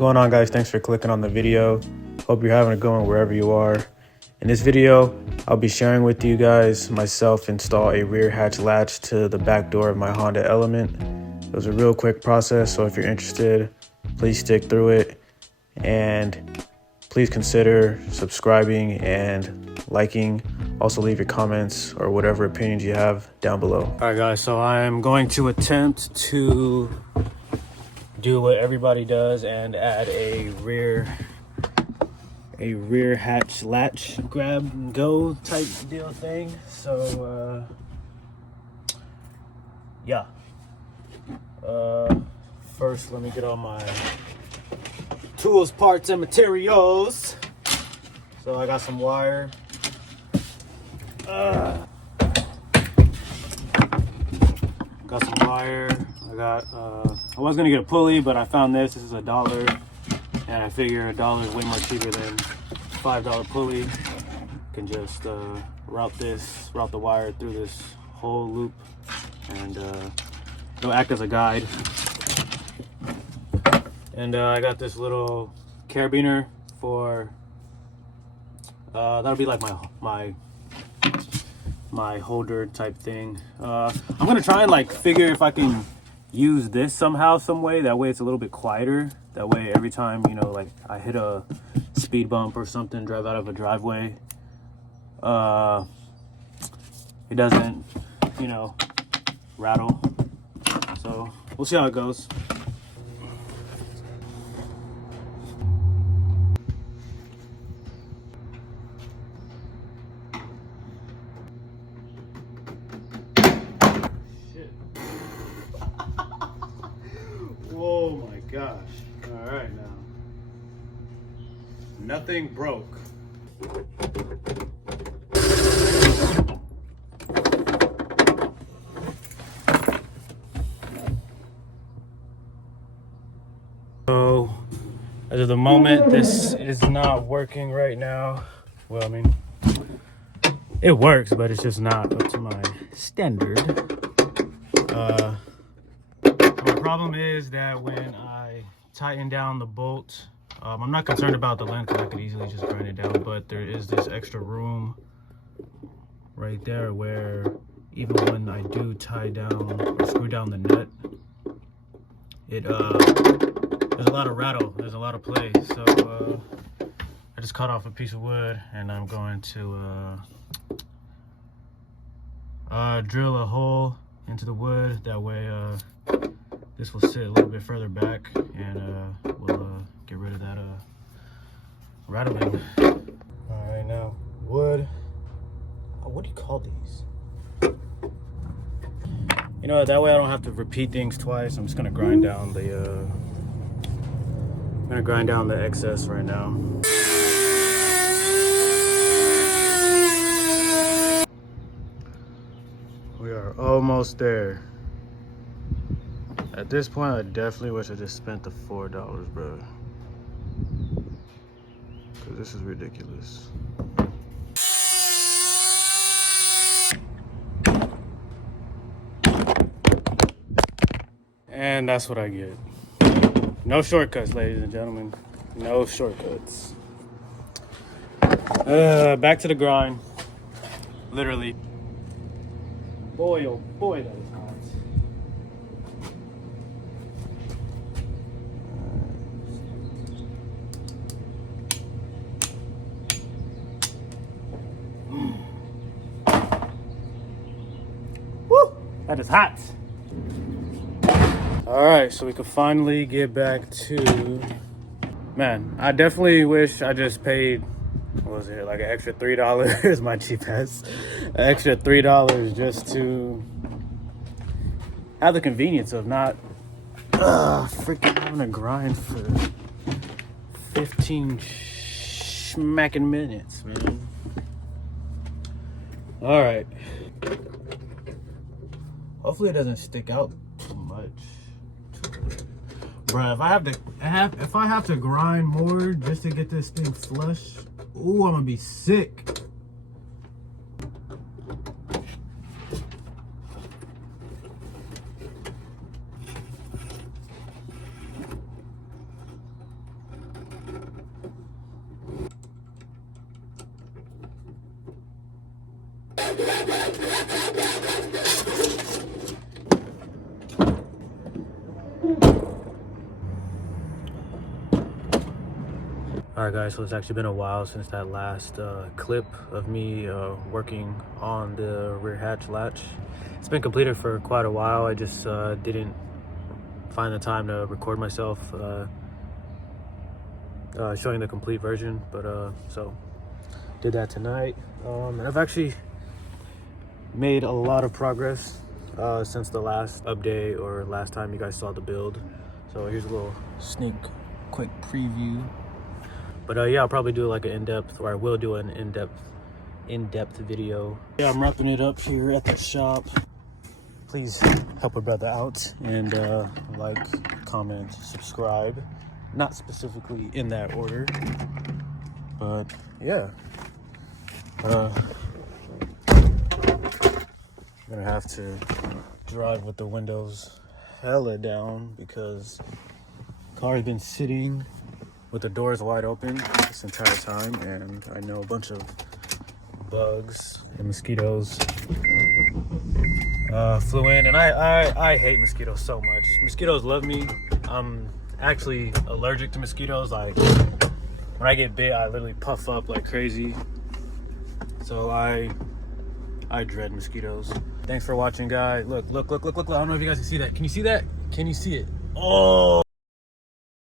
going on, guys? Thanks for clicking on the video. Hope you're having a good one wherever you are. In this video, I'll be sharing with you guys myself install a rear hatch latch to the back door of my Honda Element. It was a real quick process, so if you're interested, please stick through it. And please consider subscribing and liking. Also leave your comments or whatever opinions you have down below. All right, guys, so I'm going to attempt to do what everybody does and add a rear hatch latch grab and go type deal thing. So yeah, first let me get all my tools, parts, and materials. So I got some wire, I was gonna get a pulley, but I found this is $1, and I figure $1 is way more cheaper than $5 pulley. Can just route the wire through this whole loop, and it'll act as a guide. And I got this little carabiner for that'll be like my holder type thing. I'm gonna try and like figure if I can use this somehow, some way. That way it's a little bit quieter. That way every time, you know, like I hit a speed bump or something, drive out of a driveway, it doesn't, you know, rattle. So we'll see how it goes. Oh my gosh. All right, now. Nothing broke. So, as of the moment, this is not working right now. Well, I mean, it works, but it's just not up to my standard. My problem is that when I tighten down the bolt, I'm not concerned about the length because I could easily just grind it down, but there is this extra room right there where even when I do tie down or screw down the nut, there's a lot of rattle, there's a lot of play. So I just cut off a piece of wood, and I'm going to drill a hole into the wood. That way this will sit a little bit further back, and we'll get rid of that rattling. All right, now wood. What do you call these? You know, that way I don't have to repeat things twice. I'm just gonna grind down the excess right now. We are almost there. At this point, I definitely wish I just spent the $4, bro. Cause this is ridiculous. And that's what I get. No shortcuts, ladies and gentlemen. No shortcuts. Back to the grind. Literally. Boy, oh boy, that is hot. Woo! That is hot. All right, so we can finally get back to, man, I definitely wish I just paid, what was it, like an extra $3, my cheap ass, an extra $3 just to have the convenience of not freaking having to grind for 15 smacking minutes, man. All right. Hopefully it doesn't stick out too much. Bruh, if I have to grind more just to get this thing flush, ooh, I'm gonna be sick. Alright guys, so it's actually been a while since that last clip of me working on the rear hatch latch. It's been completed for quite a while. I just didn't find the time to record myself showing the complete version, but so did that tonight. And I've actually made a lot of progress since the last update or last time you guys saw the build. So here's a little quick preview. But yeah, I'll probably do like an in-depth, or I will do an in-depth video. Yeah, I'm wrapping it up here at the shop. Please help a brother out and like, comment, subscribe. Not specifically in that order, but yeah. I'm gonna have to drive with the windows hella down because the car's been sitting with the doors wide open this entire time, and I know a bunch of bugs and mosquitoes flew in, and I hate mosquitoes so much. Mosquitoes love me. I'm actually allergic to mosquitoes. Like when I get bit, I literally puff up like crazy. So I dread mosquitoes. Thanks for watching, guys. Look. I don't know if you guys can see that. Can you see that? Can you see it? Oh.